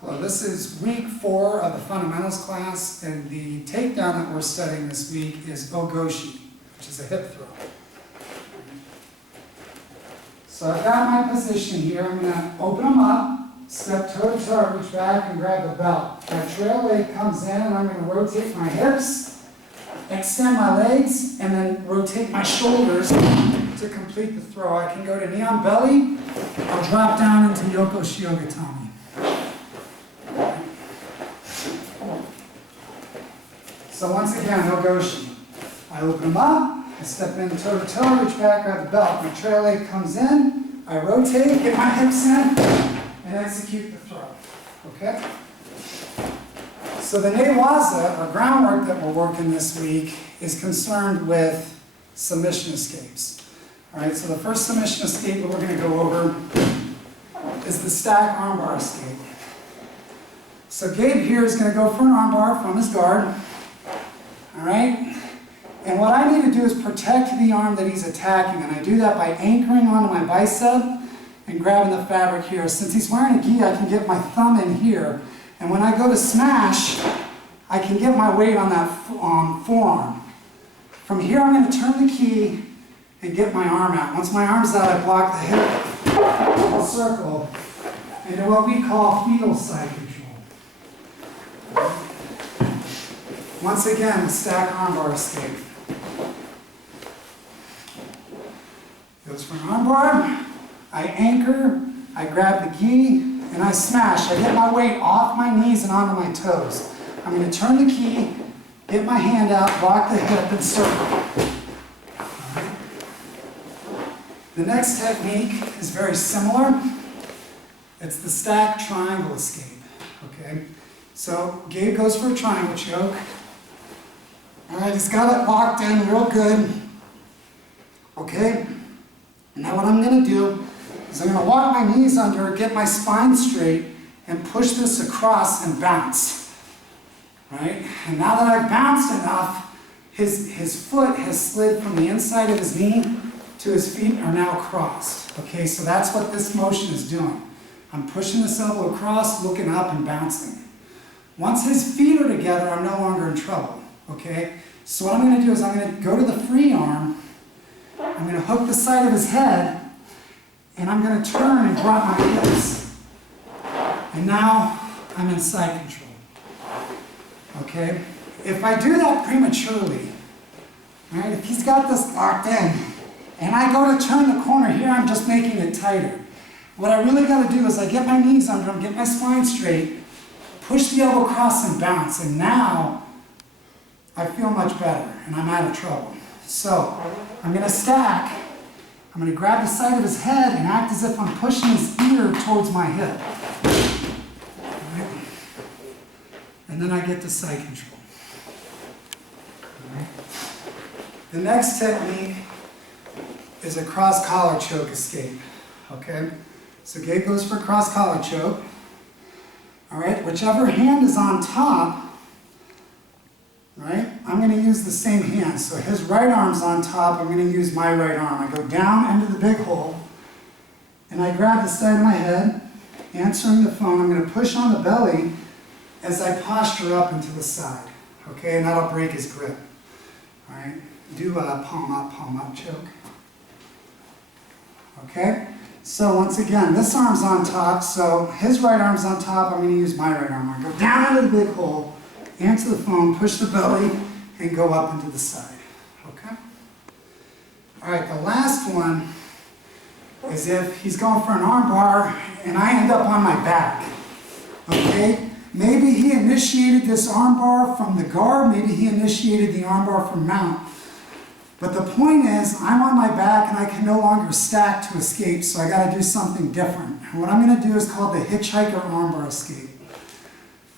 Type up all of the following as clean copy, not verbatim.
Hello, this is week 4 of the fundamentals class, and the takedown that we're studying this week is Goshi, which is a hip throw. So I've got my position here. I'm going to open them up, step toe to toe, reach back and grab the belt. My trail leg comes in and I'm going to rotate my hips, extend my legs, and then rotate my shoulders to complete the throw. I can go to knee on belly, I'll drop down into Yoko Shiogatami. So once again, no Goshi. I open them up, I step in toe to toe, reach back, grab the belt. My trail leg comes in, I rotate, get my hips in, and execute the throw. Okay? So the Waza, or groundwork that we're working this week, is concerned with submission escapes. Alright, so the first submission escape that we're going to go over is the stack armbar escape. So Gabe here is going to go for an armbar from his guard. Alright? And what I need to do is protect the arm that he's attacking, and I do that by anchoring onto my bicep and grabbing the fabric here. Since he's wearing a gi, I can get my thumb in here, and when I go to smash, I can get my weight on that forearm. From here, I'm going to turn the key and get my arm out. Once my arm's out, I block the hip, I'll circle, into what we call fetal side control. Once again, the stack armbar escape. Goes for an armbar, I anchor, I grab the gi, and I smash. I get my weight off my knees and onto my toes. I'm going to turn the key, get my hand out, block the hip, and circle. Right. The next technique is very similar. It's the stack triangle escape. Okay? So Gabe goes for a triangle choke. Alright, he's got it locked in real good. Okay? Now what I'm going to do is I'm going to walk my knees under, get my spine straight, and push this across and bounce. Right? And now that I've bounced enough, his foot has slid from the inside of his knee to his feet are now crossed. Okay, so that's what this motion is doing. I'm pushing this elbow across, looking up, and bouncing. Once his feet are together, I'm no longer in trouble. Okay? So what I'm going to do is I'm going to go to the free arm, I'm going to hook the side of his head, and I'm going to turn and drop my hips. And now I'm in side control. Okay? If I do that prematurely, right, if he's got this locked in, and I go to turn the corner here, I'm just making it tighter. What I really got to do is I get my knees under him, get my spine straight, push the elbow across and bounce, and now I feel much better, and I'm out of trouble. So, I'm going to stack, I'm going to grab the side of his head and act as if I'm pushing his ear towards my hip. Right. And then I get to side control. Right. The next technique is a cross-collar choke escape. Okay? So Gabe goes for a cross-collar choke. Alright, whichever hand is on top, right, I'm going to use the same hand. So his right arm's on top, I'm going to use my right arm. I go down into the big hole, and I grab the side of my head, answering the phone. I'm going to push on the belly as I posture up into the side. Okay, and that'll break his grip. Alright, do a palm up choke. Okay? So once again, this arm's on top, so his right arm's on top, I'm going to use my right arm. I go down into the big hole, answer the phone, push the belly, and go up into the side. Okay? Alright, the last one is if he's going for an arm bar and I end up on my back. Okay? Maybe he initiated this arm bar from the guard, maybe he initiated the arm bar from mount. But the point is, I'm on my back and I can no longer stack to escape, so I got to do something different. And what I'm going to do is called the hitchhiker armbar escape.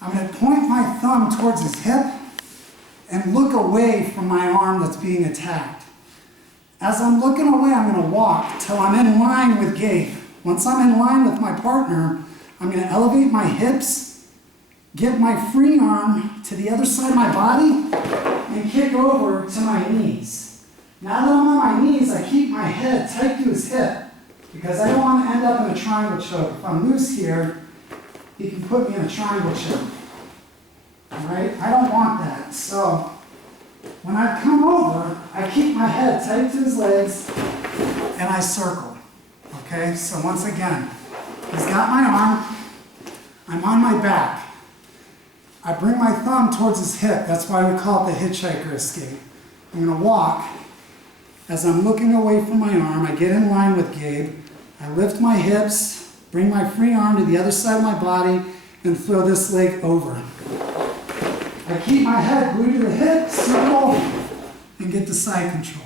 I'm going to point my thumb towards his hip and look away from my arm that's being attacked. As I'm looking away, I'm going to walk till I'm in line with Gabe. Once I'm in line with my partner, I'm going to elevate my hips, get my free arm to the other side of my body, and kick over to my knees. Now that I'm on my knees, I keep my head tight to his hip because I don't want to end up in a triangle choke. If I'm loose here, he can put me in a triangle choke. All right? I don't want that. So when I come over, I keep my head tight to his legs and I circle. Okay? So once again, he's got my arm. I'm on my back. I bring my thumb towards his hip. That's why we call it the hitchhiker escape. I'm going to walk. As I'm looking away from my arm, I get in line with Gabe. I lift my hips, bring my free arm to the other side of my body, and throw this leg over. I keep my head glued to the hip, circle, and get the side control.